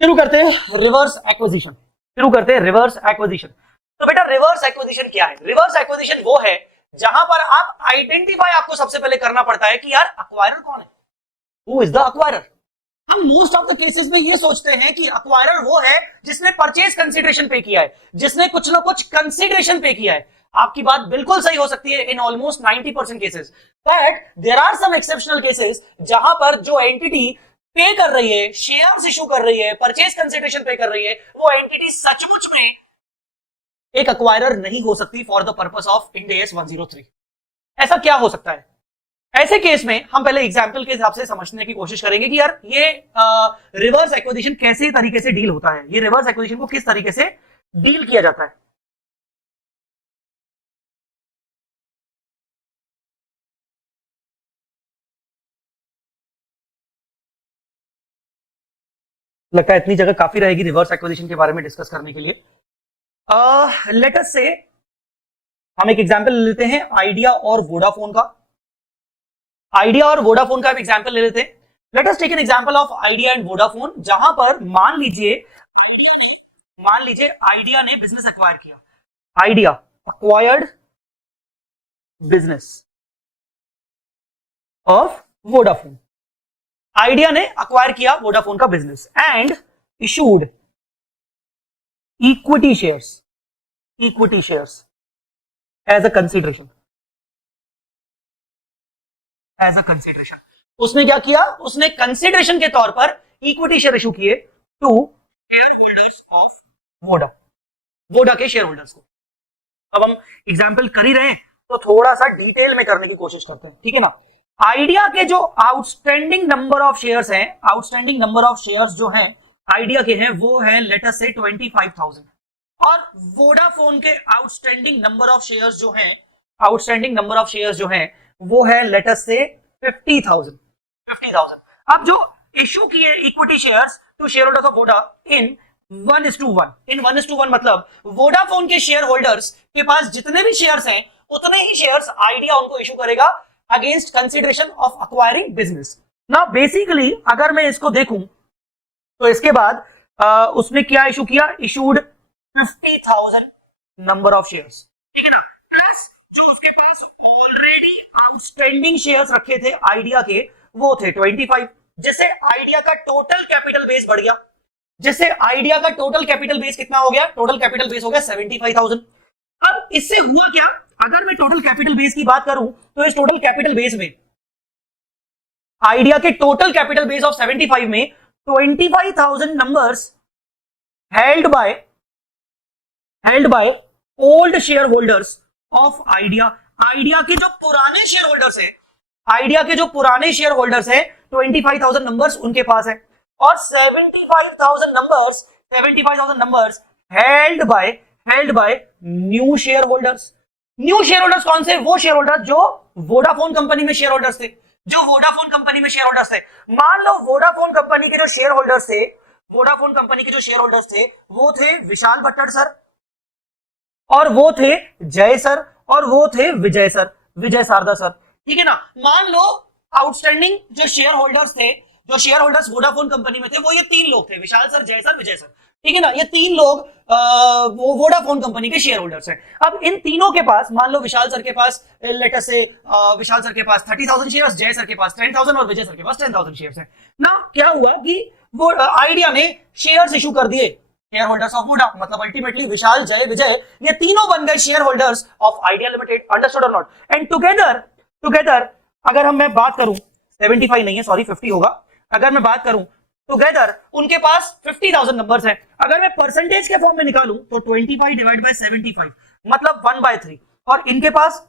शुरू करते हैं रिवर्स एक्विजिशन। तो बेटा रिवर्स एक्विजिशन क्या है? रिवर्स एक्विजिशन वो है जहां पर आप आइडेंटिफाई आपको सबसे पहले करना पड़ता है कि यार अक्वायरर कौन है, हु इज द अक्वायरर। हम मोस्ट ऑफ द केसेस में ये सोचते हैं कि अक्वायरर वो है जिसने परचेज कंसीडरेशन पे किया है, जिसने कुछ ना कुछ कंसीडरेशन पे किया है। आपकी बात बिल्कुल सही हो सकती है in almost 90% cases, but there are some exceptional cases जहां पर जो एंटिटी पे कर रही है, शेयर्स इशू कर रही है, परचेज कंसीडरेशन पे कर रही है, वो एंटिटी सचमुच में एक अक्वायरर नहीं हो सकती for the purpose of Ind AS 103। ऐसा क्या हो सकता है? ऐसे केस में हम पहले एग्जाम्पल के हिसाब से समझने की कोशिश करेंगे कि यार ये रिवर्स एक्विजिशन कैसे तरीके से डील होता है, ये रिवर्स एक्विजिशन को किस तरीके से डील किया जाता है। लगता है इतनी जगह काफी रहेगी रिवर्स एक्विजिशन के बारे में डिस्कस करने के लिए। लेट अस से हम एक एग्जांपल ले लेते हैं आइडिया और वोडाफोन का। आइडिया और वोडाफोन का एग्जांपल ले लेते हैं। Let us take an example of Idea and Vodafone, जहां पर मान लीजिए आइडिया ने बिजनेस एक्वायर किया। Idea acquired business of Vodafone. Idea ने अक्वायर किया वोडाफोन का business and issued equity shares as a consideration. उसने क्या किया? उसने कंसीडरेशन के तौर पर इक्विटी शेयर इशू किए to share holders of Voda के शेयर होल्डर्स को। अब हम एग्जाम्पल कर ही रहे हैं तो थोड़ा सा डिटेल में करने की कोशिश करते हैं, ठीक है ना। आइडिया के जो आउटस्टैंडिंग नंबर ऑफ शेयर्स जो हैं आइडिया के हैं वो है लेट अस से 25,000, और वोडाफोन के आउटस्टैंडिंग नंबर ऑफ शेयर्स जो हैं वो है लेट अस से 50,000। अब जो इशू किए equity shares to share holders of Voda in 1:1 मतलब वोडाफोन के शेयर होल्डर्स के पास जितने भी शेयर्स हैं उतने ही शेयर्स आइडिया उनको इशू करेगा against consideration of acquiring business. ना बेसिकली अगर मैं इसको देखूं तो इसके बाद उसने क्या इशू किया? इशूड 50,000 नंबर ऑफ शेयर्स, ठीक है ना, प्लस जो उसके पास ऑलरेडी आउटस्टैंडिंग शेयर्स रखे थे आइडिया के वो थे 25, जिससे आइडिया का टोटल कैपिटल बेस बढ़ गया। कितना हो गया? टोटल कैपिटल बेस हो गया 75,000। अब इससे हुआ क्या? अगर मैं टोटल कैपिटल बेस की बात करूं तो इस टोटल कैपिटल बेस में आइडिया के टोटल कैपिटल बेस ऑफ 75 में 25,000 numbers held by old share holders of idea. Idea के जो पुराने शेयर होल्डर्स हैं 25,000 नंबर्स उनके पास है, और 75,000 numbers held by new share holders. New share holders कौन से? वो शेयर होल्डर्स जो वोडाफोन कंपनी में शेयर होल्डर्स थे। मान लो वोडाफोन कंपनी के जो शेयर होल्डर्स थे वो थे विशाल भट्टर सर, और वो थे जय सर, और वो थे विजय सारदा सर, ठीक है ना। मान लो आउटस्टैंडिंग जो शेयर होल्डर्स वोडाफोन कंपनी में थे वो ये तीन लोग थे, विशाल सर, जय सर, विजय सर, ठीक है ना। ये तीन लोग वो वोडाफोन कंपनी के शेयर होल्डर्स हैं। अब इन तीनों के पास मान लो विशाल सर के पास 30,000 शेयर्स, जय सर के पास 10,000 और विजय सर के पास 10,000 शेयर्स हैं ना। क्या हुआ कि वो आइडिया ने शेयर्स इशू कर दिए शेयर होल्डर्स ऑफ वोडा, मतलब अल्टीमेटली विशाल, जय, विजय ये तीनों बन गए share holders of idea limited. Understood और नॉट? एंड टुगेदर अगर मैं बात करूं 75 नहीं है, सॉरी 50 होगा। अगर मैं बात करूं टुगेदर उनके पास 50,000 नंबर्स हैं। अगर मैं परसेंटेज के फॉर्म में निकालूं तो 25 डिवाइड बाय 75 मतलब 1/3, और इनके पास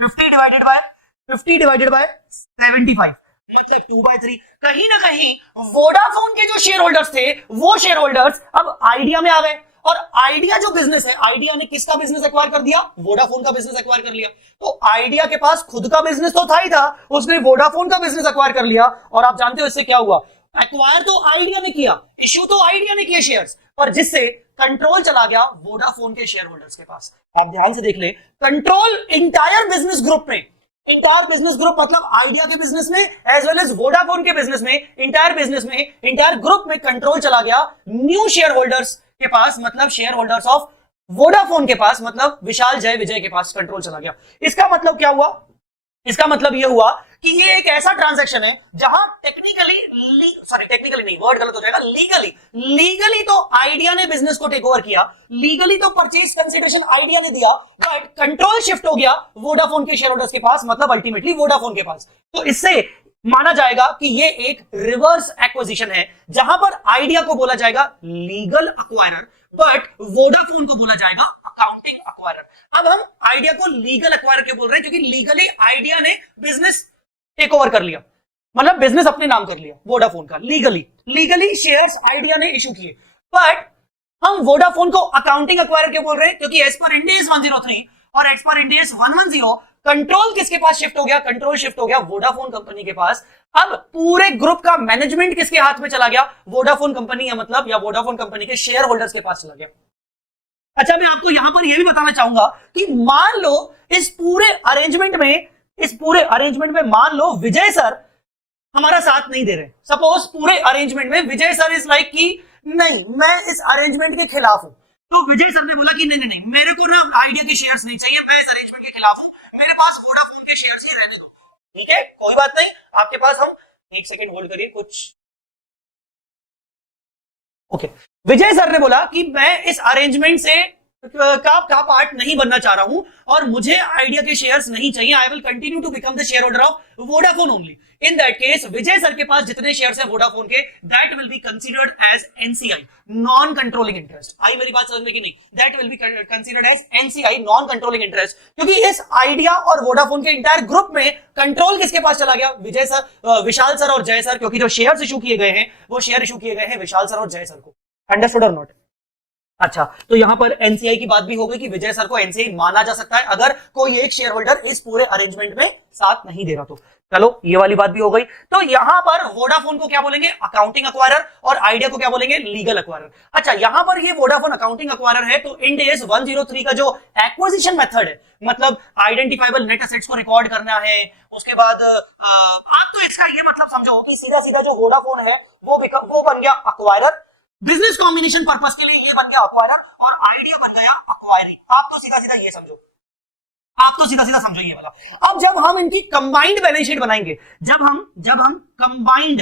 50 डिवाइडेड बाय 75 मतलब 2/3। कहीं ना कहीं वोडाफोन के जो शेयर होल्डर्स थे वो शेयर होल्डर्स अब आइडिया में आ गए, और आइडिया जो बिजनेस है, आइडिया ने किसका बिजनेस एक्वायर कर दिया? वोडाफोन का बिजनेस एक्वायर कर लिया। तो आइडिया के पास खुद का बिजनेस तो था ही था, उसने वोडाफोन का बिजनेस एक्वायर कर लिया, और आप जानते हो इससे क्या हुआ? एक्वायर तो आइडिया ने किया, इश्यू तो आइडिया ने किए शेयर्स, पर जिससे कंट्रोल चला गया वोडाफोन के शेयर होल्डर्स के पास। आप ध्यान से देख ले, कंट्रोल इंटायर बिजनेस ग्रुप में इंटायर बिजनेस ग्रुप मतलब आइडिया के बिजनेस में एज वेल एज वोडाफोन के बिजनेस में, इंटायर ग्रुप में कंट्रोल चला गया न्यू शेयर होल्डर्स के पास, मतलब शेयर होल्डर्स ऑफ वोडाफोन के पास, मतलब विशाल जय विजय के पास कंट्रोल चला गया। इसका मतलब क्या हुआ? इसका मतलब यह हुआ कि ये एक ऐसा ट्रांजैक्शन है जहां टेक्निकली नहीं, वर्ड गलत हो जाएगा, लीगली तो आइडिया ने बिजनेस को टेक ओवर किया, लीगली तो परचेज कंसीडरेशन आइडिया ने दिया, बट कंट्रोल शिफ्ट हो गया वोडाफोन के शेयर होल्डर्स के पास, मतलब अल्टीमेटली वोडाफोन के पास। तो इससे माना जाएगा कि ये एक रिवर्स एक्विजिशन है, जहां पर आइडिया को बोला जाएगा लीगल अक्वायरर, बट वोडाफोन को बोला जाएगा अकाउंटिंग अक्वायरर। अब हम आइडिया को लीगल अक्वायरर क्यों बोल रहे हैं? क्योंकि लीगली आइडिया ने बिजनेस टेक ओवर कर लिया, मतलब बिजनेस अपने नाम कर लिया वोडाफोन का, लीगली शेयर्स आइडिया ने इशू किए। बट हम वोडाफोन को अकाउंटिंग अक्वायरर क्यों बोल रहे हैं? क्योंकि एज पर इंड AS 103 और as per end AS 110 control किसके पास शिफ्ट हो गया? कंट्रोल शिफ्ट हो गया वोडाफोन कंपनी के पास। अब पूरे ग्रुप का मैनेजमेंट किसके हाथ में चला गया? वोडाफोन कंपनी या मतलब या वोडाफोन कंपनी के शेयर होल्डर्स के पास चला गया। अच्छा, मैं आपको यहां पर यह भी बताना चाहूंगा कि मान लो इस पूरे अरेंजमेंट में मान लो विजय सर हमारा साथ नहीं दे रहे। सपोज पूरे अरेंजमेंट में विजय सर इज लाइक कि नहीं, मैं इस अरेंजमेंट के खिलाफ हूं। तो विजय सर ने बोला कि नहीं, मेरे को ना आइडिया के शेयर्स नहीं चाहिए, मैं इस अरेंजमेंट के खिलाफ हूं, मेरे पास वोडाफोन के शेयर्स ही रहने दो। ठीक है, कोई बात नहीं, आपके पास हम एक सेकेंड होल्ड करिए कुछ। ओके, विजय सर ने बोला कि मैं इस अरेंजमेंट से का पार्ट नहीं बनना चाह रहा हूं और मुझे आइडिया के शेयर्स नहीं चाहिए। I will continue to become the shareholder of Vodafone only. In that case Vijay sir के पास जितने शेयर्स हैं वोडाफोन के, that will be considered as NCI, non controlling interest. आई मेरी बात समझ में कि नहीं? That will be considered as NCI, non controlling interest, क्योंकि इस आइडिया और वोडाफोन के इंटायर ग्रुप में कंट्रोल किसके पास चला गया? विजय सर, विशाल सर और जय सर, क्योंकि जो शेयर्स इशू किए गए हैं वो शेयर इशू किए गए हैं विशाल सर और जय सर को। अंडरस्टूड और नॉट? अच्छा, तो यहां पर एनसीआई की बात भी हो गई कि विजय सर को एनसीआई माना जा सकता है अगर कोई एक शेयर होल्डर इस पूरे अरेंजमेंट में साथ नहीं दे रहा तो। चलो, ये वाली बात भी हो गई। तो यहां पर वोडाफोन को क्या बोलेंगे? अकाउंटिंग अक्वायरर, और आइडिया को क्या बोलेंगे? Legal acquirer. अच्छा, यहां पर ये वोडाफोन अकाउंटिंग अक्वायरर है, तो इंड AS 103 का जो एक्विजिशन मेथड है, मतलब आइडेंटिफाइबल नेट एसेट्स को रिकॉर्ड करना है, उसके बाद आप तो इसका ये मतलब समझो कि सीधा सीधा जो वोडाफोन है वो बन गया अक्वायरर, बिजनेस कॉम्बिनेशन पर्पस के लिए ये बन गया अक्वायरर, और आइडिया बन गया अक्वायरी। आप तो सीधा सीधा ये समझो, ये वाला। अब जब हम इनकी कंबाइंड बैलेंस शीट बनाएंगे, जब हम कंबाइंड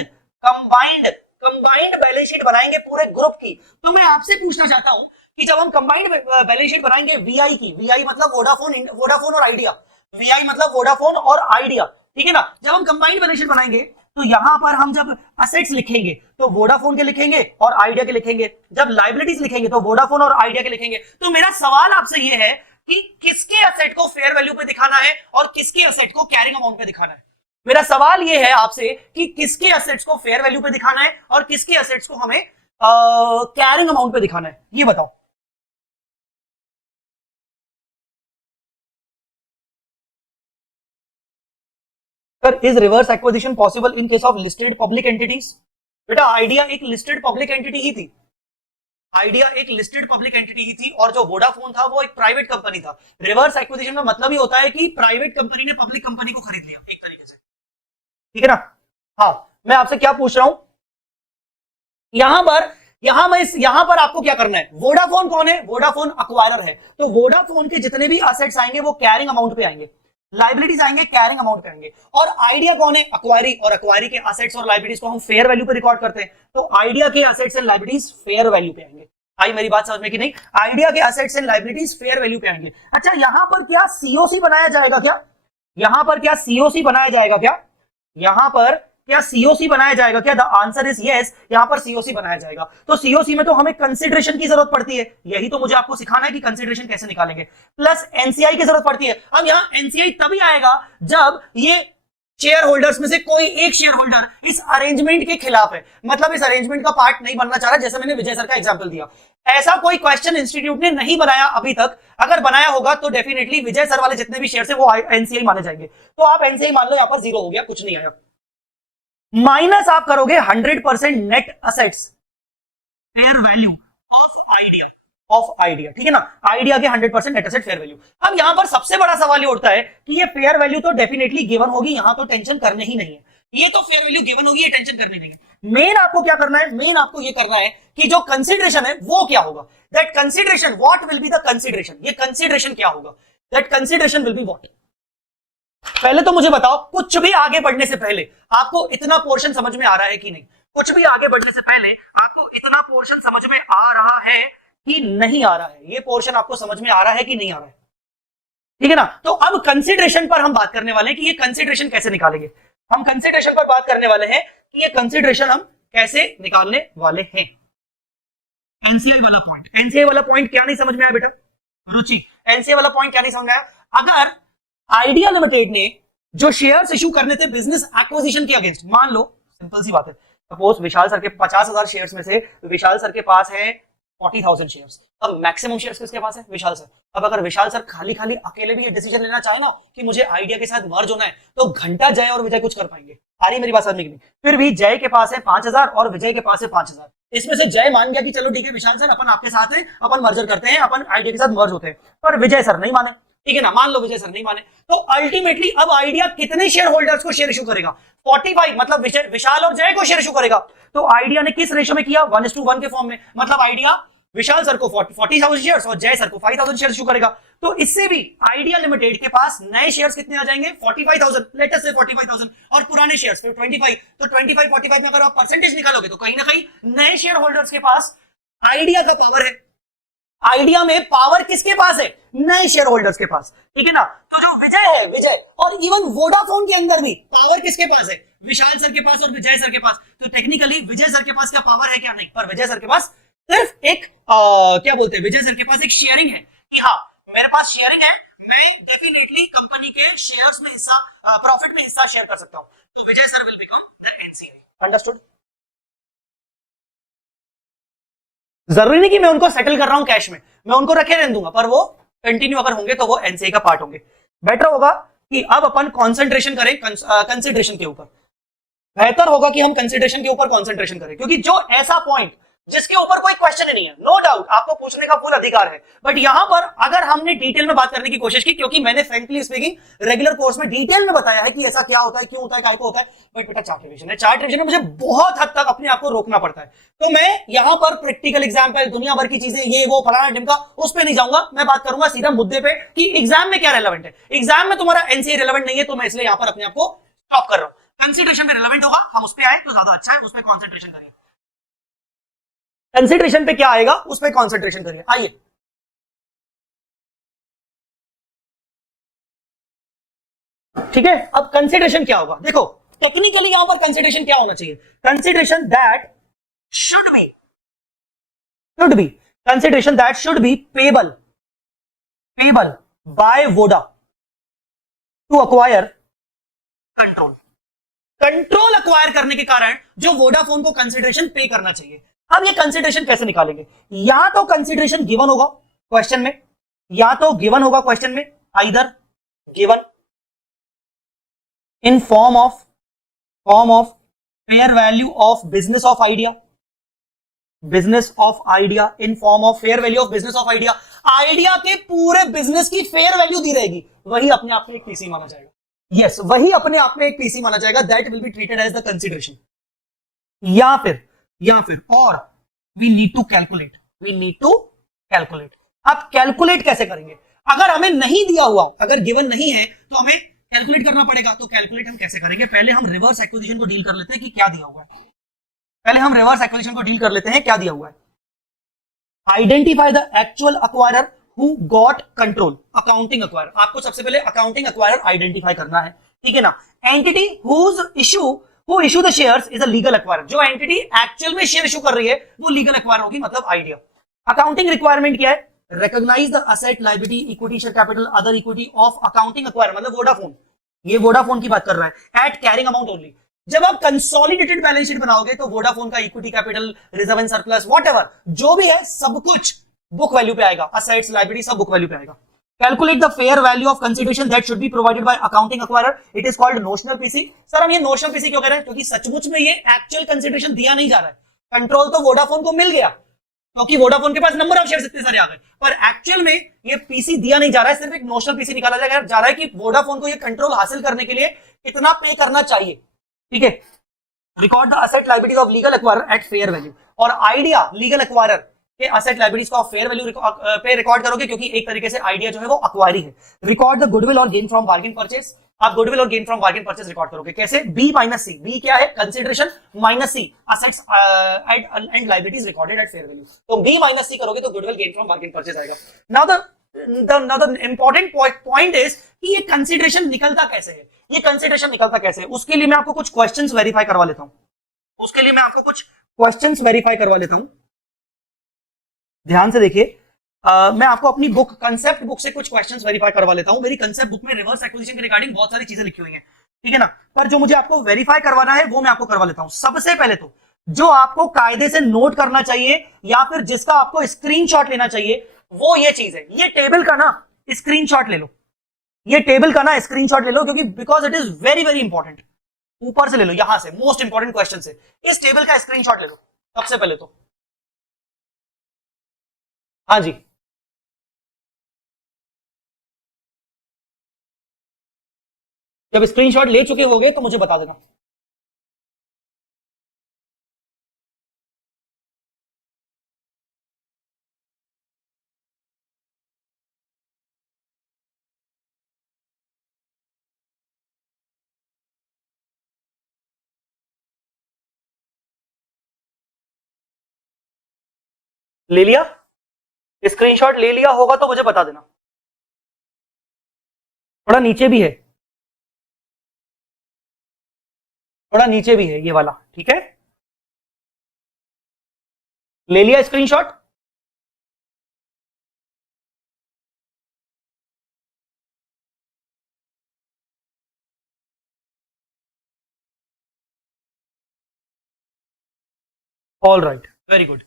बैलेंस शीट बनाएंगे पूरे ग्रुप की, तो मैं आपसे पूछना चाहता हूं कि जब हम कंबाइंड बैलेंस शीट बनाएंगे VI की, VI मतलब वोडाफोन और आइडिया, VI मतलब वोडाफोन और आइडिया, ठीक है ना? जब हम कंबाइंड बैलेंस शीट बनाएंगे तो यहां पर हम जब असेट्स लिखेंगे तो वोडाफोन के लिखेंगे और आइडिया के लिखेंगे, जब लायबिलिटीज लिखेंगे तो वोडाफोन और आइडिया के लिखेंगे। तो मेरा सवाल आपसे ये है कि किसके असेट को फेयर वैल्यू पे दिखाना है और किसके असेट को कैरिंग अमाउंट पे दिखाना है? मेरा सवाल ये है आपसे कि किसके असेट्स को फेयर वैल्यू पे दिखाना है और किसके असेट्स को हमें कैरिंग अमाउंट पे दिखाना है, ये बताओ। Is reverse acquisition possible in case of listed public entities? बेटा, आइडिया एक लिस्टेड पब्लिक एंटिटी ही थी, और जो वोडाफोन था वो एक प्राइवेट कंपनी था। रिवर्स एक्विजिशन में मतलब ही होता है कि प्राइवेट कंपनी ने पब्लिक कंपनी को खरीद लिया एक तरीके से, ठीक है ना? हाँ, मैं आपसे क्या पूछ रहा हूं यहां पर आपको क्या करना है? वोडाफोन कौन है? वोडाफोन अक्वायरर है, तो वोडाफोन के जितने भी असेट्स आएंगे वो कैरिंग अमाउंट पे आएंगे, लाइबिलिटीज आएंगे कैरिंग अमाउंट पे आएंगे। और आइडिया कौन है? अक्वायरी, और अक्वायरी के असेट्स और लाइबिलिटीज को हम फेयर वैल्यू पे रिकॉर्ड करते हैं, तो आइडिया के assets and liabilities fair value पे आएंगे। आई मेरी बात समझ में कि नहीं? आइडिया के assets and liabilities fair value पे आएंगे। अच्छा, यहां पर क्या सीओसी बनाया जाएगा क्या? द आंसर इज यस, यहां पर सीओसी बनाया जाएगा। तो सीओसी में तो हमें कंसिडरेशन की जरूरत पड़ती है, यही तो मुझे आपको सिखाना है कि कंसिडरेशन कैसे निकालेंगे, प्लस एनसीआई की जरूरत पड़ती है। अब यहां एनसीआई तभी आएगा जब ये शेयर होल्डर्स में से कोई एक शेयर होल्डर इस अरेंजमेंट के खिलाफ है, मतलब इस अरेंजमेंट का पार्ट नहीं बनना चाह रहा, जैसे मैंने विजय सर का एग्जांपल दिया। ऐसा कोई क्वेश्चन इंस्टीट्यूट ने नहीं बनाया अभी तक, अगर बनाया होगा तो डेफिनेटली विजय सर वाले जितने भी शेयर है वो एनसीआई माने जाएंगे। तो आप एनसीआई मान लो, यहां पर 0 हो गया, कुछ नहीं आया। माइनस आप करोगे 100% net assets fair value of idea, ठीक है ना, आइडिया के 100% नेट एसेट फेयर वैल्यू। अब यहां पर सबसे बड़ा सवाल ये उठता है कि ये फेयर वैल्यू तो डेफिनेटली गिवन होगी, यहां तो टेंशन करने ही नहीं है, ये तो फेयर वैल्यू गिवन होगी, ये टेंशन करनी नहीं है। मेन आपको क्या करना है, मेन आपको ये करना है कि जो कंसीडरेशन है वो क्या होगा, that consideration, what will be the consideration, ये कंसीडरेशन क्या होगा, that consideration will be what. पहले तो मुझे बताओ, कुछ भी आगे बढ़ने से पहले आपको इतना पोर्शन समझ में आ रहा है कि नहीं, कुछ भी आगे बढ़ने से पहले आपको इतना पोर्शन समझ में आ रहा है कि नहीं आ रहा है, ये पोर्शन आपको समझ में आ रहा है कि नहीं आ रहा है, ठीक है ना। तो अब कंसीडरेशन पर हम बात करने वाले हैं कि ये कंसीडरेशन कैसे निकालेंगे, हम कंसीडरेशन पर बात करने वाले हैं कि ये कंसीडरेशन हम कैसे निकालने वाले हैं। एनसीआई वाला पॉइंट, एनसीआई वाला पॉइंट क्या नहीं समझ में आया बेटा रुचि, एनसीआई वाला पॉइंट क्या नहीं समझ में आया। अगर आइडिया लिमिटेड ने जो शेयर्स इशू करने थे बिजनेस एक्विजिशन के अगेंस्ट, मान लो सिंपल सी बात है, सपोज विशाल सर के 50,000 शेयर्स में से विशाल सर के पास है 40,000 शेयर्स, अब मैक्सिमम शेयर्स किसके पास है, विशाल सर। अब अगर विशाल सर खाली खाली अकेले भी ये डिसीजन लेना चाहे ना कि मुझे आइडिया के साथ मर्ज होना है, तो घंटा जय और विजय कुछ कर पाएंगे, आ रही मेरी बात समझ में नहीं। फिर भी जय के पास है 5,000 और विजय के पास है 5,000, इसमें से जय मान गया कि चलो ठीक है विशाल सर अपन आपके साथ है, अपन मर्जर करते हैं, अपन आइडिया के साथ मर्ज होते हैं, पर विजय सर नहीं माने, ठीक है ना, मान लो विजय सर नहीं माने, तो अल्टीमेटली अब आइडिया कितने शेयर होल्डर्स को शेयर इशू करेगा, 45, मतलब विशाल और जय को शेयर इशू करेगा। तो आइडिया ने किस रेशो में किया, 1:1 के फॉर्म में, मतलब आइडिया विशाल सर को 40,000 शेयर्स और जय सर को 5,000 शेयर इशू करेगा। तो इससे भी आइडिया लिमिटेड के पास नए शेयर्स कितने आ जाएंगे, 45,000, लेट अस से 45,000, और पुराने शेयर्स फिर 25, तो 25 45 में अगर आप परसेंटेज निकालोगे तो कहीं ना कहीं नए शेयर होल्डर्स के पास आइडिया का पावर है। आइडिया में पावर किसके पास है, नए शेयर होल्डर्स के पास, ठीक है ना। तो जो विजय है, विजय और इवन वोडाफोन के अंदर भी पावर किसके पास है, विशाल सर के पास और विजय सर के पास। तो टेक्निकली विजय सर के पास क्या पावर है, क्या नहीं, पर विजय सर के पास सिर्फ एक क्या बोलते हैं, विजय सर के पास एक शेयरिंग है कि हाँ मेरे पास शेयरिंग है, मैं डेफिनेटली कंपनी के शेयर्स में हिस्सा, प्रॉफिट में हिस्सा शेयर कर सकता हूं। तो Vijay sir will become the NCV, understood. जरूरी नहीं कि मैं उनको सेटल कर रहा हूं कैश में, मैं उनको रखे रहने दूंगा, पर वो कंटिन्यू अगर होंगे तो वो एनसीए का पार्ट होंगे। बेटर होगा कि अब अपन कंसंट्रेशन करें कंसिडरेशन के ऊपर, बेहतर होगा कि हम कंसिडरेशन के ऊपर कंसंट्रेशन करें, क्योंकि जो ऐसा पॉइंट जिसके ऊपर कोई क्वेश्चन ही नहीं है, नो डाउट आपको पूछने का फुल अधिकार है, बट यहां पर अगर हमने डिटेल में बात करने की कोशिश की, क्योंकि मैंने फ्रैंकली स्पीकिंग रेगुलर कोर्स में डिटेल में बताया है कि ऐसा क्या होता है, क्यों होता है, काय को होता है, बट बेटा चार्ट रिवीजन है, चार्ट रिवीजन में मुझे बहुत हद तक अपने आप को रोकना पड़ता है। तो मैं यहां पर प्रैक्टिकल एग्जाम्पल, दुनिया भर की चीजें, ये वो फलाना ढिमका, उस पर नहीं जाऊंगा, मैं बात करूंगा सीधा मुद्दे पे कि एग्जाम में क्या रेलेवेंट है। एग्जाम में तुम्हारा एनसीए रेलेवेंट नहीं है, तो मैं इसलिए यहां पर अपने आप को स्टॉप कर रहा हूं। कंसिडरेशन पे रेलेवेंट होगा, हम उस पर आए तो ज्यादा अच्छा है, उस पर कॉन्सेंट्रेशन करें। कंसिडरेशन पे क्या आएगा उस पर कॉन्सेंट्रेशन करिए। आइए ठीक है, अब कंसिडरेशन क्या होगा, देखो टेक्निकली यहां पर कंसिडरेशन क्या होना चाहिए, consideration that should be consideration that should be payable by Voda to acquire control acquire करने के कारण जो वोडाफोन को कंसिडरेशन पे करना चाहिए। अब ये कंसिडरेशन कैसे निकालेंगे, या तो कंसिडरेशन गिवन होगा क्वेश्चन में, या तो गिवन होगा क्वेश्चन में, either given in form of fair value of business of idea, in form of fair value of business of idea, idea के पूरे बिजनेस की फेयर वैल्यू दी रहेगी, वही अपने आप में एक पीसी माना जाएगा। यस, वही अपने आप में एक पीसी माना जाएगा, that will be treated as the consideration. या फिर और वी नीड टू कैलकुलेट। अब कैलकुलेट कैसे करेंगे, अगर हमें नहीं दिया हुआ, अगर गिवन नहीं है तो हमें कैलकुलेट करना पड़ेगा। तो कैलकुलेट हम कैसे करेंगे, पहले हम रिवर्स एक्विजिशन को डील कर लेते हैं कि क्या दिया हुआ है, क्या दिया हुआ है। Identify the actual acquirer who got control, accounting acquirer, आपको सबसे पहले अकाउंटिंग अक्वायरर आइडेंटिफाई करना है, ठीक है ना। Entity who issue the shares is a legal acquirer, जो एंटिटी एक्चुअल में शेयर इशू कर रही है वो लीगल एक्वायरर होगी, मतलब आइडिया। अकाउंटिंग रिक्वायरमेंट क्या है, recognise the asset, liability, equity, share capital, other equity of accounting acquirer, मतलब वोडाफोन, ये वोडाफोन की बात कर रहा है, एट कैरिंग अमाउंट ओनली। जब आप कंसोलिडेटेड बैलेंस शीट बनाओगे तो वोडाफोन का equity, capital, reserve and surplus, whatever जो भी है सब कुछ बुक वैल्यू पे आएगा, असेट्स, लायबिलिटी सब बुक वैल्यू पे आएगा। Calculate the fair value of consideration that should be provided by accounting acquirer. It is called notional PC. Sir हम ये notional PC क्यों कह रहे हैं, क्योंकि सचमुच में ये actual consideration दिया नहीं जा रहा है, कंट्रोल तो वोडाफोन को मिल गया, क्योंकि वोडाफोन के पास नंबर ऑफ शेयर इतने सारे आ गए, पर एक्चुअल में ये पीसी दिया नहीं जा रहा है, सिर्फ एक नोशनल पीसी निकाला जा रहा है कि वोडाफोन को ये कंट्रोल हासिल करने के लिए कितना पे करना चाहिए। ठीक है, record the asset liabilities of legal acquirer eight fair value, और आइडिया लीगल एक्वायरर के असेट लायबिलिटीज को फेयर वैल्यू पे रिकॉर्ड करोगे, क्योंकि एक तरीके से आइडिया जो है वो अक्वायरी है। रिकॉर्ड द गुडविल और गेन फ्रॉम बार्गेन परचेस, आप गुडविल और gain from bargain purchase record करोगे कैसे, बी माइनस सी, बी क्या है consideration, minus C assets and liabilities recorded at fair value, तो बी माइनस सी करोगे तो goodwill gain from bargain purchase आएगा। Now the important point is कि ये कंसीडरेशन निकलता कैसे है, ये कंसीडरेशन निकलता कैसे है, उसके लिए मैं आपको कुछ क्वेश्चंस वेरीफाई करवा लेता हूं, उसके लिए मैं आपको कुछ क्वेश्चंस वेरीफाई करवा लेता हूं, ध्यान से देखिए। मैं आपको अपनी बुक कंसेप्ट बुक से कुछ क्वेश्चंस वेरीफाई करवा लेता हूं। मेरी कंसेप्ट बुक में रिवर्स एक्विजिशन के रिगार्डिंग बहुत सारी चीजें लिखी हुई हैं, ठीक है ना, पर जो मुझे आपको वेरीफाई करवाना है वो मैं आपको करवा लेता हूं। सबसे पहले तो जो आपको कायदे से नोट करना चाहिए या फिर जिसका आपको स्क्रीनशॉट लेना चाहिए वो ये चीज है, ये टेबल का ना स्क्रीनशॉट ले लो, ये टेबल का ना स्क्रीनशॉट ले लो, क्योंकि because it is very very important. ऊपर से ले लो, यहां से मोस्ट इंपॉर्टेंट क्वेश्चन से इस टेबल का स्क्रीनशॉट ले लो सबसे पहले तो। हाँ जी, जब स्क्रीनशॉट ले चुके होगे तो मुझे बता देना। ले लिया, स्क्रीनशॉट ले लिया होगा तो मुझे बता देना। थोड़ा नीचे भी है, थोड़ा नीचे भी है ये वाला, ठीक है, ले लिया screenshot. All right, very good.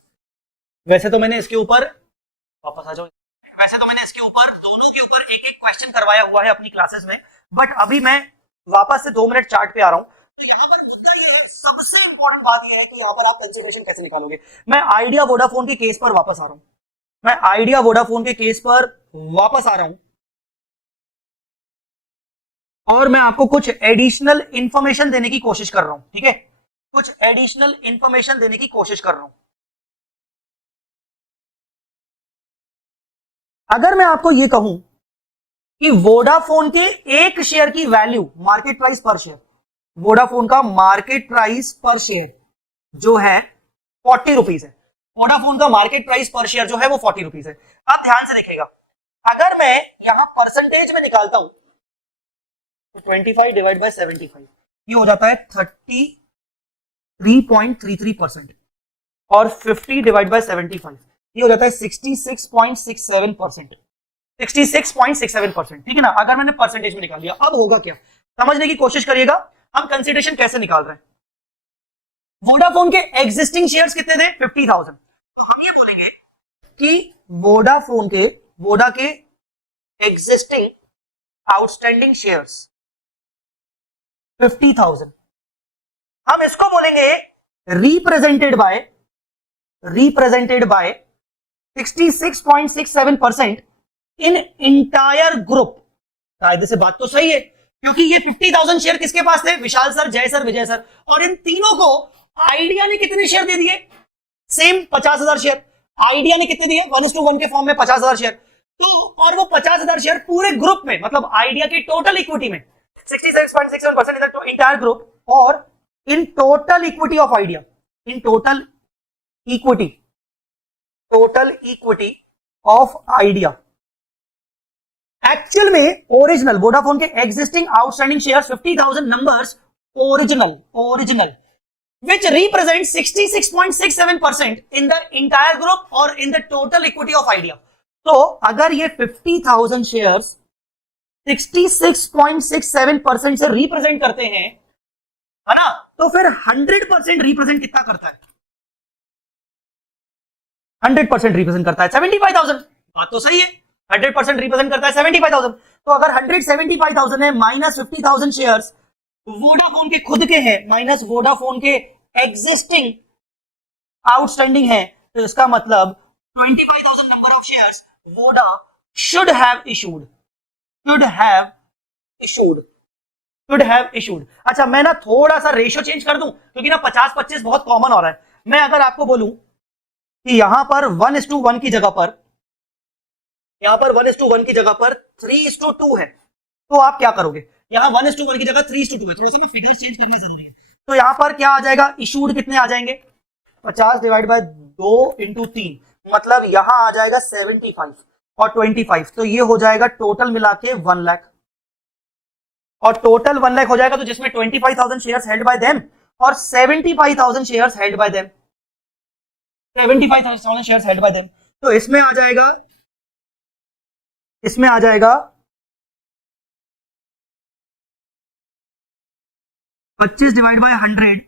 वैसे तो मैंने इसके ऊपर वापस आ जाओ, वैसे तो मैंने इसके ऊपर दोनों के ऊपर एक एक क्वेश्चन करवाया हुआ है अपनी क्लासेस में, बट अभी मैं वापस से 2 मिनट चार्ट पे आ रहा हूं। यहाँ पर मुद्दा ये है, सबसे इंपॉर्टेंट बात ये है कि यहाँ पर आप कंसीडरेशन कैसे निकालोगे। मैं आइडिया वोडाफोन के केस पर वापस आ रहा हूं, मैं आइडिया वोडाफोन के केस पर वापस आ रहा हूं, और मैं आपको कुछ एडिशनल इंफॉर्मेशन देने की कोशिश कर रहा हूं, ठीक है, कुछ एडिशनल इंफॉर्मेशन देने की कोशिश कर रहा हूं। अगर मैं आपको यह कहूं कि वोडाफोन के एक शेयर की वैल्यू, मार्केट प्राइस पर शेयर, वोडाफोन का मार्केट प्राइस पर शेयर जो है 40 रुपीज है, वोडाफोन का मार्केट प्राइस पर शेयर जो है वो 40 रुपीज है। आप ध्यान से देखिएगा, अगर मैं यहां परसेंटेज में निकालता हूं तो 25 डिवाइड बाय 75 ये हो जाता है 33.33%, और 50 डिवाइड बाय 75 ये हो जाता है 66.67%, 66.67%, ठीक है ना। अगर मैंने परसेंटेज में निकाल लिया, अब होगा क्या समझने की कोशिश करिएगा, हम कंसीडरेशन कैसे निकाल रहे हैं। वोडाफोन के एग्जिस्टिंग शेयर्स कितने थे 50,000, तो हम ये बोलेंगे कि वोडाफोन के वोडा के एग्जिस्टिंग आउटस्टैंडिंग शेयर्स 50,000, हम इसको बोलेंगे represented by 66.67% in entire group. कायदे से बात तो सही है, क्योंकि ये 50,000 शेयर किसके पास थे, विशाल सर, जय सर, विजय सर, और इन तीनों को आइडिया ने कितने शेयर दे दिए, सेम 50,000 शेयर। आइडिया ने कितने दिए 1:1 के फॉर्म में 50,000 शेयर, तो और वो 50,000 शेयर पूरे ग्रुप में, मतलब आइडिया की टोटल इक्विटी में 66.67% इन द इंटायर ग्रुप, और in total equity of idea, in total equity of idea. Actual में ओरिजिनल वोडाफोन के existing outstanding shares 50,000 numbers original which represents 66.67% in the entire group or in the total equity of idea। तो अगर ये 50,000 shares 66.67% से represent करते हैं, है ना, तो फिर 100% रिप्रेजेंट कितना करता है, 100% रिप्रेजेंट करता है 75,000। बात तो सही है, 100% रिप्रेजेंट करता है 75,000। तो अगर 175,000 है माइनस 50,000 शेयर्स वोडाफोन के खुद के हैं माइनस वोडाफोन के एग्जिस्टिंग आउटस्टैंडिंग है, तो इसका मतलब 25,000 number of shares Voda should have issued, should have issued, should have issued. अच्छा मैं ना थोड़ा सा रेशियो चेंज कर दूं क्योंकि ना 50-25 बहुत कॉमन हो रहा है। मैं अगर आपको बोलूं कि यहां पर 1:1 की जगह पर, यहां पर 1:1 की जगह पर 3:2 है, तो आप क्या करोगे? यहां 1:1 की जगह 3:2 है, थोड़ा सा फिगर्स चेंज करने जरूरी है। तो यहां पर क्या आ जाएगा? इशूड कितने आ जाएंगे? 50 डिवाइड बाय 2 इंटू 3, मतलब यहां आ जाएगा 75 और 25, तो ये हो जाएगा टोटल मिला के 1 लाख, और टोटल 1 लाख हो जाएगा, तो जिसमें 25,000 शेयर्स हेल्ड बाय देम और 75,000 shares held by them, 75,000 shares held by them, तो इसमें आ जाएगा, इसमें आ जाएगा 25 डिवाइड बाय 100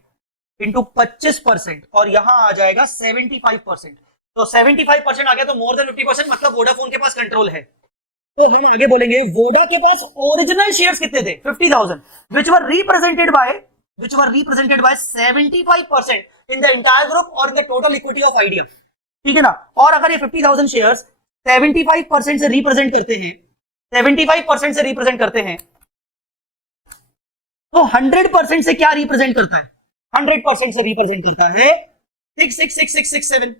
इंटू 25%, और यहां आ जाएगा 75%। तो 75% आ गया, तो मोर देन 50%, मतलब वोडाफोन के पास कंट्रोल है। तो हम आगे बोलेंगे वोडा के पास ओरिजिनल शेयर्स कितने थे? 50,000, which were represented by 75% in the entire group or in the total equity of Idea, ठीक है ना। और अगर ये 50,000 शेयर्स 75% से रिप्रेजेंट करते हैं, 75% से रिप्रेजेंट करते हैं, तो 100% से क्या रिप्रेजेंट करता है? 100% से रिप्रेजेंट करता है 66667,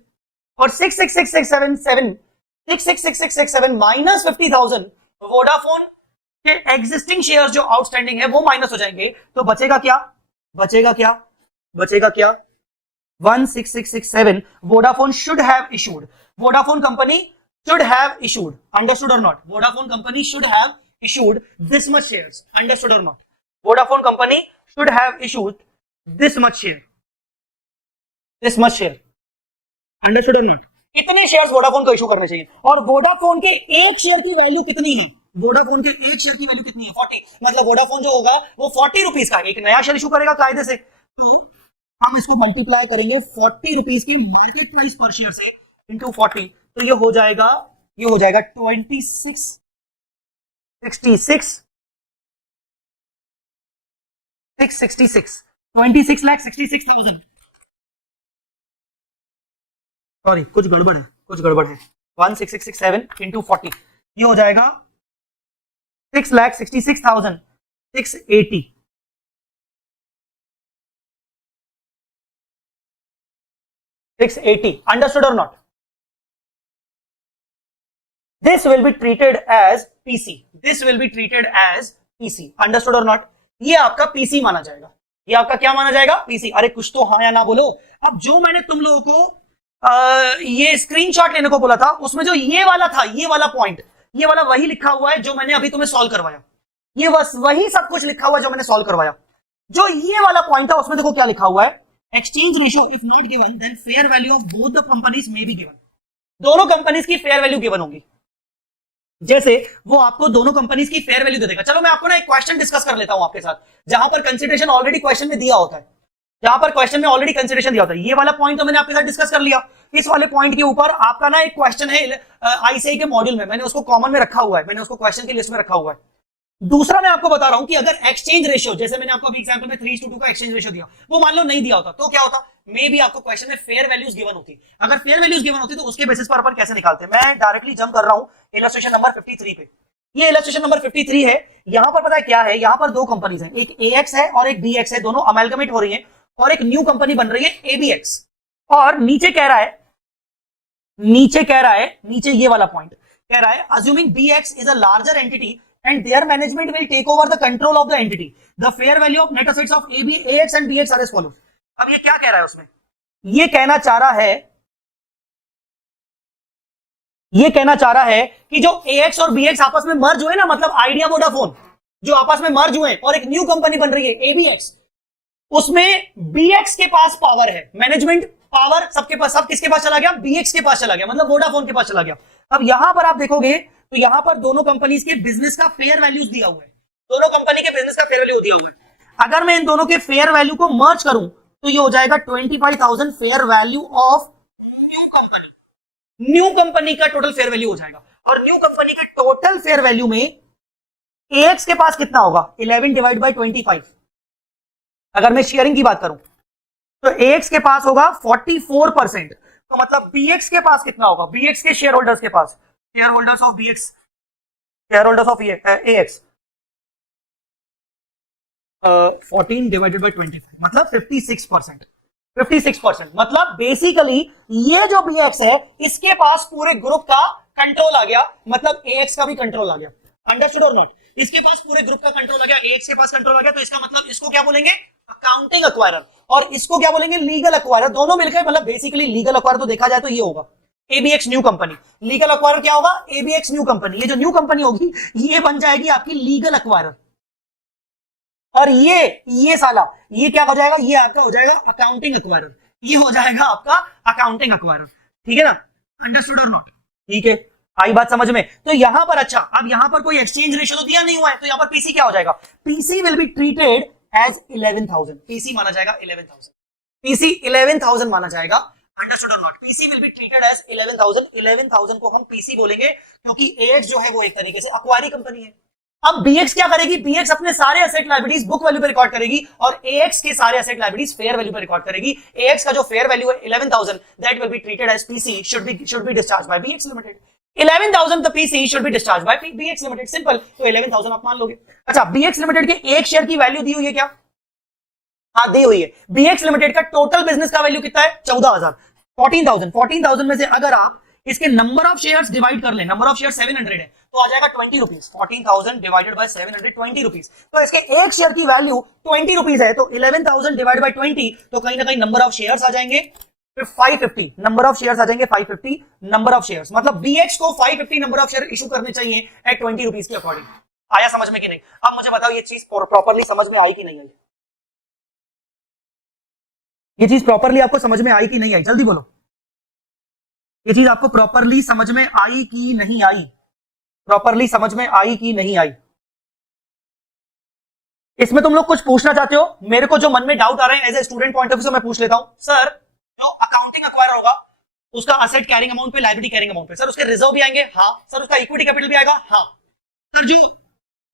और 66667 माइनस 50,000 वोडाफोन के एग्जिस्टिंग शेयर्स जो आउटस्टैंडिंग है वो माइनस हो जाएंगे, तो बचेगा क्या? बचेगा क्या? बचेगा क्या? 16667 Vodafone should have issued, Vodafone company should have issued, understood or not? Vodafone company should have issued this much shares, understood or not? Vodafone company should have issued this much share, this much share, understood or not? कितने shares Vodafone को issue करने चाहिए? और Vodafone के एक share की value कितनी है? वोडाफोन के एक शेयर की वैल्यू कितनी है? 40, मतलब वोडाफोन जो होगा वो 40 रुपीज का एक नया शेयर इशू करेगा कायदे से, तो हम इसको मल्टीप्लाई करेंगे 40 रुपीज की मार्केट प्राइस पर शेयर से इंटू 40, तो ये हो जाएगा 2666 26,66,000, सॉरी कुछ गड़बड़ है, कुछ गड़बड़ है, 16667 इंटू 40, ये हो जाएगा 6,66,680, 680, understood or not? This will be treated as PC, this will be treated as PC, understood or not? ये आपका PC माना जाएगा, ये आपका क्या माना जाएगा? PC। अरे कुछ तो हाँ या ना बोलो। अब जो मैंने तुम लोगों को ये स्क्रीनशॉट लेने को बोला था, उसमें जो ये वाला था, ये वाला पॉइंट, ये वाला वही लिखा हुआ है जो मैंने अभी तुम्हें सॉल्व करवाया, ये बस वही सब कुछ लिखा हुआ है जो मैंने सॉल्व करवाया। जो ये वाला पॉइंट था उसमें देखो क्या लिखा हुआ है, exchange ratio if not given then fair value of both the companies may be given, दोनों कंपनीज की फेयर वैल्यू गिवन होगी, जैसे वो आपको दोनों कंपनीज की फेयर वैल्यू दे देगा। चलो मैं आपको ना एक क्वेश्चन डिस्कस कर लेता हूं आपके साथ, जहां पर कंसीडरेशन ऑलरेडी क्वेश्चन में दिया होता है, जहां पर क्वेश्चन में ऑलरेडी कंसीडरेशन दिया होता है। ये वाला पॉइंट तो मैंने आपके साथ डिस्कस कर लिया, इस वाले पॉइंट के ऊपर आपका ना एक क्वेश्चन है आईसीआई के मॉड्यूल में, मैंने उसको कॉमन में रखा हुआ है, मैंने उसको क्वेश्चन की लिस्ट में रखा हुआ है। दूसरा मैं आपको बता रहा हूं कि अगर एक्सचेंज रेशियो, जैसे मैंने आपको अभी एग्जांपल में 3:2 का एक्सचेंज रेशियो दिया, वो मान लो नहीं दिया होता तो क्या होता? मे भी आपको क्वेश्चन में फेयर वैल्यूज गिवन होती। अगर फेयर वैल्यूज गिवन होती तो उसके बेसिस पर अपन कैसे निकालते? मैं डायरेक्टली जंप कर रहा हूं इलस्ट्रेशन नंबर 53 पे। ये इलस्ट्रेशन नंबर 53 है, यहां पर पता है क्या है? यहां पर दो कंपनीज हैं, एक AX है और एक BX है, दोनों अमेलगमेट हो रही है और एक न्यू कंपनी बन रही है ABX। और नीचे कह रहा है, नीचे ये वाला पॉइंट कह रहा है, assuming BX is a larger entity and their management will take over the control of the entity, the fair value of net assets of AX and BX are as follows। अब ये क्या कह रहा है उसमें? ये कहना चाह रहा है कि जो AX और BX आपस में मर्ज हुए ना, मतलब आइडिया वोडाफोन जो आपस में मर्ज हुए और एक न्यू कंपनी बन रही है ABX, उसमें BX के पास पावर है, मैनेजमेंट पावर सबके पास, सब किसके पास चला गया? BX के पास चला गया, मतलब वोडाफोन के पास चला गया। अब यहां पर आप देखोगे तो यहां पर दोनों कंपनीज के बिजनेस का फेयर वैल्यूज दिया हुआ है, दोनों कंपनी के बिजनेस का फेयर वैल्यू दिया हुआ है। अगर मैं इन दोनों के फेयर वैल्यू को मर्ज करूं तो ये हो जाएगा 25,000 fair value of new company का टोटल फेयर वैल्यू हो जाएगा। और न्यू कंपनी के टोटल फेयर वैल्यू में AX के पास कितना होगा? 11 डिवाइड बाई 25। अगर मैं शेयरिंग की बात करूं तो AX के पास होगा 44%, तो मतलब BX के पास कितना होगा, BX के शेयर होल्डर्स के पास, share holders of BX, share holders of AX, 14 divided by 25 मतलब 56%, 56%। मतलब बेसिकली ये जो BX है इसके पास पूरे ग्रुप का कंट्रोल आ गया, मतलब AX का भी कंट्रोल आ गया। अंडरस्टूड और नॉट? इसके पास पूरे ग्रुप का कंट्रोल आ गया, AX के पास कंट्रोल आ गया, तो इसका मतलब इसको क्या बोलेंगे, अकाउंटिंग एक्वायरर, और इसको क्या बोलेंगे, लीगल एक्वायरर। दोनों मिलकर मतलब बेसिकली लीगल एक्वायरर तो देखा जाए तो ये होगा ABX new company. Legal acquirer क्या होगा, ABX न्यू कंपनी। ये जो न्यू कंपनी होगी ये बन जाएगी आपकी लीगल एक्वायरर, और ये साला ये क्या हो जाएगा, ये आपका हो जाएगा अकाउंटिंग एक्वायरर, ये हो जाएगा आपका अकाउंटिंग एक्वायरर। ठीक है ना, अंडरस्टूड और नॉट? ठीक है, आई बात समझ में? तो यहां पर अच्छा, अब यहां पर कोई एक्सचेंज रेशियो तो दिया नहीं हुआ है, तो यहां पर पीसी क्या हो जाएगा, PC will be treated as 11,000, PC माना जाएगा 11,000, पीसी 11,000 माना जाएगा। अंडरस्टूड और not? PC will be treated as 11,000, 11,000 को हम पीसी बोलेंगे क्योंकि एएक्स जो है वो एक तरीके से एक्वायरी कंपनी है। अब बीएक्स क्या करेगी, बीएक्स अपने सारे एसेट लायबिलिटीज बुक वैल्यू पे रिकॉर्ड करेगी और एएक्स के सारे एसेट लायबिलिटीज फेयर वैल्यू पे रिकॉर्ड करेगी। एएक्स का जो फेयर वैल्यू है 11,000 that will be treated as PC, should be discharge by BX limited. 11,000 the PC should be discharge by BX limited, simple. तो 11,000 आप मान लोगे। अच्छा, बीएक्स लिमिटेड के एक शेयर की वैल्यू दी हुई है क्या, हाँ दी हुई है। बीएक्स लिमिटेड का टोटल बिजनेस का वैल्यू कितना है, 14,000। 14,000 में से अगर आप इसके नंबर ऑफ शेयर्स डिवाइड कर ले, नंबर ऑफ शेयर 700 है तो आ जाएगा 20 रुपीज। 14,000 divided by 700, 20 rupees. तो इसके एक शेयर की वैल्यू 20 रुपीज है, तो 11,000 डिवाइड बाय 20, तो कहीं ना कहीं नंबर ऑफ शेयर्स आ जाएंगे 550, नंबर ऑफ शेयर्स आ जाएंगे 550 नंबर ऑफ शेयर्स। मतलब बीएक्स को 550 नंबर ऑफ शेयर इशू करने चाहिए एट 20 रुपीज के अकॉर्डिंग। आया समझ में कि नहीं? अब मुझे बताओ ये चीज प्रॉपरली समझ में आई कि नहीं आई? ये चीज प्रॉपरली आपको समझ में आई कि नहीं आई, जल्दी बोलो। ये चीज आपको प्रॉपरली समझ में आई कि नहीं आई? प्रॉपरली समझ में आई कि नहीं आई? इसमें तुम लोग कुछ पूछना चाहते हो? मेरे को जो मन में डाउट आ रहे हैं as a student point of view से मैं पूछ लेता हूं। सर जो अकाउंटिंग एक्वायर होगा उसका असेट कैरिंग अमाउंट पे, लायबिलिटी कैरिंग अमाउंट पे, सर उसके रिजर्व भी आएंगे? हाँ। सर उसका इक्विटी कैपिटल भी आएगा? हाँ। सर जो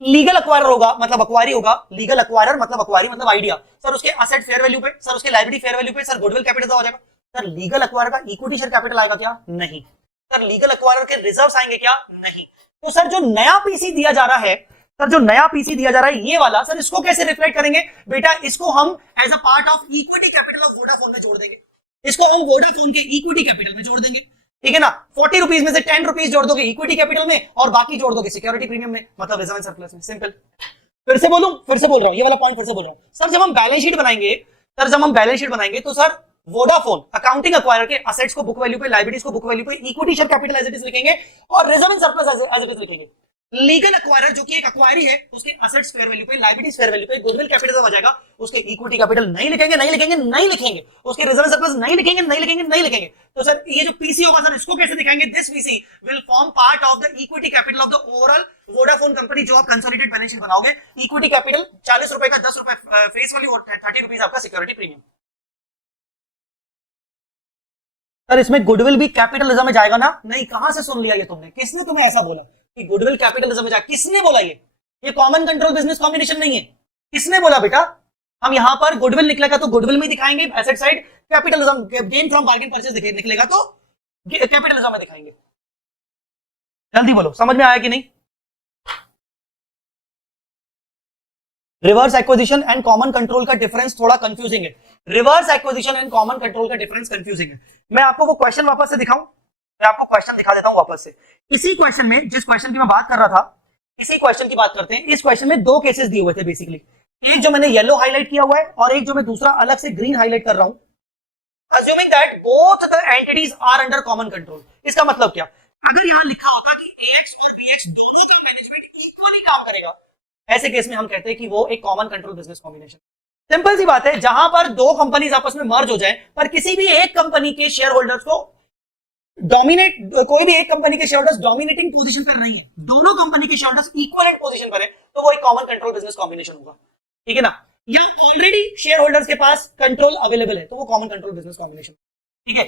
लीगल एक्वायरर होगा मतलब अक्वायरी होगा, लीगल एक्वायरर मतलब अक्वायरी मतलब आइडिया, सर उसके असेट फेयर वैल्यू पे, सर उसके लायबिलिटी फेयर वैल्यू पे, सर गुडविल कैपिटल हो जाएगा। सर लीगल एक्वायरर का इक्विटी शेयर कैपिटल आएगा क्या? नहीं। सर लीगल एक्वायरर के रिजर्व्स आएंगे क्या? नहीं। तो सर जो नया पीसी दिया जा रहा है, सर जो नया पीसी दिया जा रहा है ये वाला, सर इसको कैसे रिफ्लेक्ट करेंगे बेटा? इसको हम as a part of equity capital of Vodafone में जोड़ देंगे। इसको हम वोडाफोन के इक्विटी कैपिटल में जोड़ देंगे, ठीक है ना? 40 रुपीज में से 10 रुपीज जोड़ दोगे इक्विटी कैपिटल में और बाकी जोड़ दोगे सिक्योरिटी प्रीमियम में, मतलब रिजर्व एंड सरप्लस में। सिंपल। फिर से बोलूं, फिर से बोल रहा हूं, ये वाला पॉइंट फिर से बोल रहा हूं। सर जब हम बैलेंस शीट बनाएंगे, सर जब हम बैलेंस शीट बनाएंगे तो सर वोडाफोन अकाउंटिंग एक्वायरर के असेट्स को बुक वैल्यू पे, लायबिलिटीज को बुक वैल्यू पे, equity share capital as it is लिखेंगे और reserve and surplus as it is लिखेंगे। लीगल एक्वायरर जो कि एक एक्वायरी है उसके असेट्स फेयर वैल्यू पे, लायबिलिटीज फेयर वैल्यू पे, गुडविल कैपिटल हो जाएगा, उसके इक्विटी कैपिटल नहीं लिखेंगे, नहीं लिखेंगे, नहीं लिखेंगे, उसके रिजर्व सरप्लस नहीं लिखेंगे, नहीं लिखेंगे, नहीं लिखेंगे। तो सर ये जो पीसी होगा सर इसको कैसे दिखाएंगे? This PC will form part of the equity capital of the overall Vodafone company. जो आप कंसोलिडेटेड बैलेंस शीट बनाओगे, इक्विटी कैपिटल 40 रुपए का, 10 रुपए फेस वैल्यू और 30 रुपीज आपका सिक्योरिटी प्रीमियम। सर इसमें गुडविल भी कैपिटलिज्म में जाएगा ना? नहीं। कहां से सुन लिया ये तुमने? किसने तुम्हें ऐसा बोला कि गुडविल कैपिटलिज्म में जाएगा? किसने बोला ये कॉमन कंट्रोल बिजनेस कॉम्बिनेशन नहीं है। किसने बोला बेटा? हम यहां पर गुडविल निकलेगा तो गुडविल में दिखाएंगे asset side, capitalism gain from bargain purchase निकलेगा तो कैपिटलिज्म में दिखाएंगे। जल्दी बोलो, समझ में आया कि नहीं? Reverse acquisition and common control का डिफरेंस थोड़ा कंफ्यूजिंग है। Reverse acquisition and common control का डिफरेंस कंफ्यूजिंग है। मैं आपको वो क्वेश्चन वापस से दिखाऊं, मैं आपको क्वेश्चन दिखा देता हूं वापस से। इसी क्वेश्चन में, जिस क्वेश्चन की मैं बात कर रहा था, इसी क्वेश्चन की बात करते हैं। इस क्वेश्चन में दो केसेस दिए हुए थे बेसिकली, एक जो मैंने येलो हाईलाइट किया हुआ है और एक जो मैं दूसरा अलग से ग्रीन हाईलाइट कर रहा हूं। Assuming that both the entities are under common control, इसका मतलब क्या? अगर यहां लिखा होता कि AX और BX दोनों का मैनेजमेंट इक्वली काम करेगा, ऐसे केस में हम कहते हैं कि वो एक common control business combination. Simple सी बात है, जहां पर दो कंपनीज आपस में मर्ज हो जाए पर किसी भी एक कंपनी के शेयर होल्डर्स को डोमिनेट, कोई भी एक कंपनी के शेयर होल्डर्स डोमिनेटिंग पोजीशन पर नहीं है, दोनों कंपनी के शेयर होल्डर्स इक्विवेलेंट पोजीशन पर है, तो वो एक कॉमन कंट्रोल बिजनेस कॉम्बिनेशन होगा, ठीक है ना? या ऑलरेडी शेयर होल्डर्स के पास कंट्रोल अवेलेबल है तो वो कॉमन कंट्रोल बिजनेस कॉम्बिनेशन, ठीक है?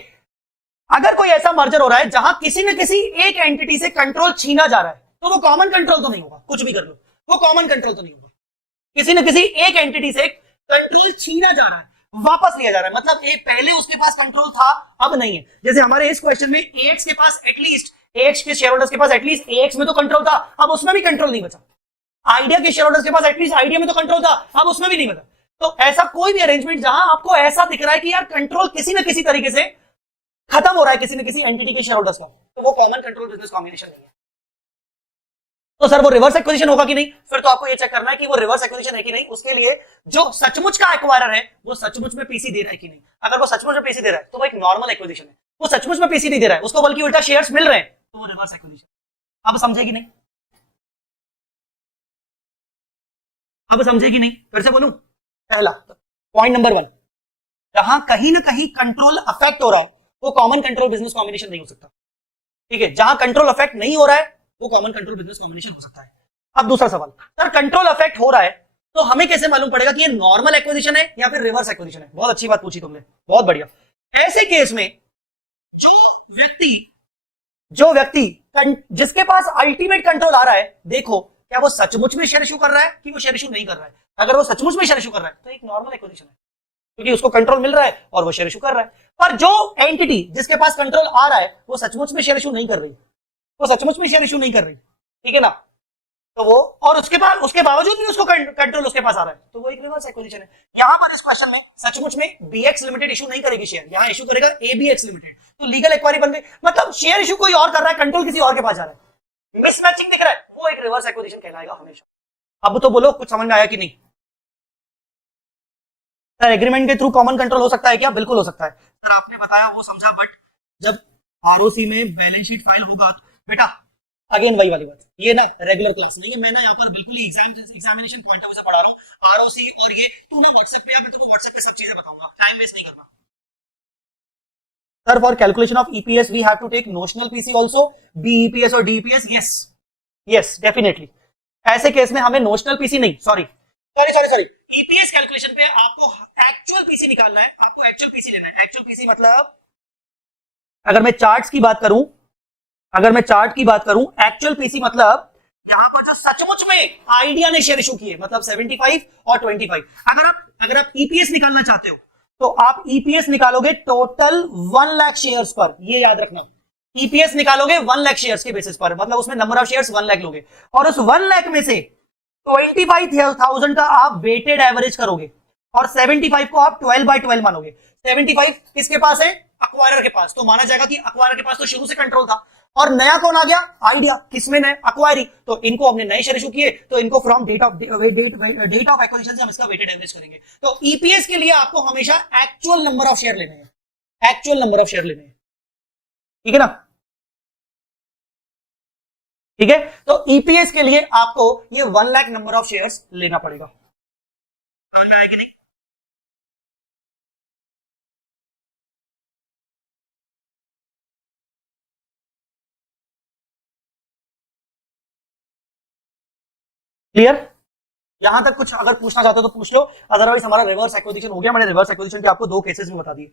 अगर कोई ऐसा मर्जर हो रहा है जहां किसी न किसी एक एंटिटी से कंट्रोल छीना जा रहा है तो वो कॉमन कंट्रोल तो नहीं होगा, कुछ भी कर लो, वो कॉमन कंट्रोल तो नहीं होगा। किसी न किसी एक एंटिटी से कंट्रोल छीना जा रहा है वापस लिया जा रहा है, मतलब ए पहले उसके पास कंट्रोल था, अब नहीं है। जैसे हमारे इस क्वेश्चन में AX के पास एटलीस्ट, AX के शेयर होल्डर्स के पास एटलीस्ट AX में तो कंट्रोल था, अब उसमें भी कंट्रोल नहीं बचा। आइडिया के शेयर होल्डर्स के पास एटलीस्ट आइडिया में तो कंट्रोल था, अब उसमें भी नहीं बचा। तो ऐसा कोई भी अरेंजमेंट जहां आपको ऐसा दिख रहा है कि यार कंट्रोल किसी ना किसी तरीके से खत्म हो रहा है किसी न किसी एंटिटी के शेयर होल्डर्स का, तो वो कॉमन कंट्रोल बिजनेस कॉम्बिनेशन नहीं है। तो सर वो रिवर्स एक्विजिशन होगा कि नहीं, फिर तो आपको ये चेक करना है कि वो रिवर्स एक्विजिशन है कि नहीं। उसके लिए जो सचमुच का एक्वायरर है वो सचमुच में पीसी दे रहा है कि नहीं। अगर वो सचमुच में पीसी दे रहा है तो वो एक नॉर्मल एक्विजिशन है। वो सचमुच में पीसी नहीं दे रहा है, उसको बल्कि उल्टा शेयर्स मिल रहे हैं, तो वो रिवर्स एक्विजिशन। अब समझेगी नहीं, अब समझेगी नहीं, फिर से बोलूं। पहला पॉइंट नंबर 1, जहां कहीं ना कहीं कंट्रोल अफेक्ट हो रहा है वो कॉमन कंट्रोल बिजनेस कॉम्बिनेशन नहीं हो सकता, ठीक है। जहां कंट्रोल अफेक्ट नहीं हो रहा है वो कॉमन कंट्रोल बिजनेस कॉम्बिनेशन हो सकता है। अब दूसरा सवाल, सर कंट्रोल अफेक्ट हो रहा है तो हमें कैसे मालूम पड़ेगा कि ये नॉर्मल एक्विजिशन है या फिर रिवर्स एक्विजिशन है। बहुत अच्छी बात पूछी तुमने, बहुत बढ़िया। ऐसे केस में जो व्यक्ति जिसके पास अल्टीमेट कंट्रोल आ रहा है, देखो क्या वो सचमुच में शेयर इशू कर रहा है कि वो शेयर इशू नहीं कर रहा है। अगर वो सचमुच में शेयर इशू कर रहा है तो एक नॉर्मल एक्विजिशन है, क्योंकि उसको कंट्रोल मिल रहा है और वो शेयर इशू कर रहा है। पर जो एंटिटी जिसके पास कंट्रोल आ रहा है वो सचमुच में शेयर इशू नहीं कर रही, वो सचमुच में शेयर इशू नहीं कर रही, ठीक है ना। तो वो, और उसके बावजूद भी उसको कंट्रोल उसके पास आ रहा है, तो वो एक रिवर्स एक्विजिशन है। यहां पर इस क्वेश्चन में सचमुच में BX लिमिटेड इशू नहीं करेगी शेयर, यहां इशू करेगा ABX लिमिटेड, तो लीगल एक्वायरी बन गई। मतलब शेयर इशू कोई और कर रहा है, कंट्रोल किसी और के पास जा रहा है, मिसमैचिंग दिख रहा है, वो एक रिवर्स एक्विजिशन कहलाएगा हमेशा। अब तो बोलो कुछ समझ में आया कि नहीं। सर एग्रीमेंट के थ्रू कॉमन कंट्रोल हो सकता है क्या? बिल्कुल हो सकता है सर, आपने बताया वो समझा, बट जब ROC में बैलेंस शीट फाइल होगा बेटा, अगेन वही वाली बात, ये ना रेगुलर क्लास नहीं है, मैं ना यहाँ पर बिल्कुल एग्जामिनेशन पॉइंट ऑफ व्यू से पढ़ा रहा हूँ। ROC और ये तू ना व्हाट्सएप पे, मैं तुमको व्हाट्सएप पे सब चीजें बताऊंगा, टाइम वेस्ट नहीं करना। Sir for calculation of EPS we have to take notional PC also, BEPS और DEPS। Yes definitely. ऐसे केस में हमें नोशनल PC नहीं, सॉरी EPS कैलकुलेशन पे आपको एक्चुअल PC निकालना है, आपको एक्चुअल PC लेना है। एक्चुअल PC मतलब अगर मैं चार्ट की बात करूं, एक्चुअल PC मतलब यहां पर जो सचमुच में आइडिया ने शेयर इशू किए, मतलब 75 और 25। अगर आप EPS निकालना चाहते हो तो आप EPS निकालोगे टोटल 1 लाख शेयर्स पर, ये याद रखना। EPS निकालोगे 1 लाख शेयर्स के बेसिस पर, मतलब उसमें नंबर ऑफ शेयर्स 1 लाख लोगे, और उस 1 लाख में से 25,000 का आप वेटेड एवरेज करोगे और 75 को आप 12/12 मानोगे। 75 किसके पास है? एक्वायरर के पास, तो माना जाएगा कि एक्वायरर के पास तो शुरू से कंट्रोल था। और नया कौन आ गया? आइडिया। किसमें नया? एक्वायरी। तो इनको हमने नए शेयर इशू किए, तो इनको फ्रॉम डेट ऑफ एक्विजिशन से हम इसका वेटेड एवरेज करेंगे। तो EPS के लिए आपको हमेशा एक्चुअल नंबर ऑफ शेयर लेने हैं, ठीक है ना, ठीक है। तो EPS के लिए आपको ये 1 लाख नंबर ऑफ शेयर्स लेना पड़ेगा। समझ में आएगी नहीं? क्लियर? यहां तक कुछ अगर पूछना चाहते हो तो पूछ लो, अदरवाइज हमारा रिवर्स एक्विजिशन हो गया। मैंने रिवर्स एक्विजिशन के आपको 2 केसेस में बता दिए।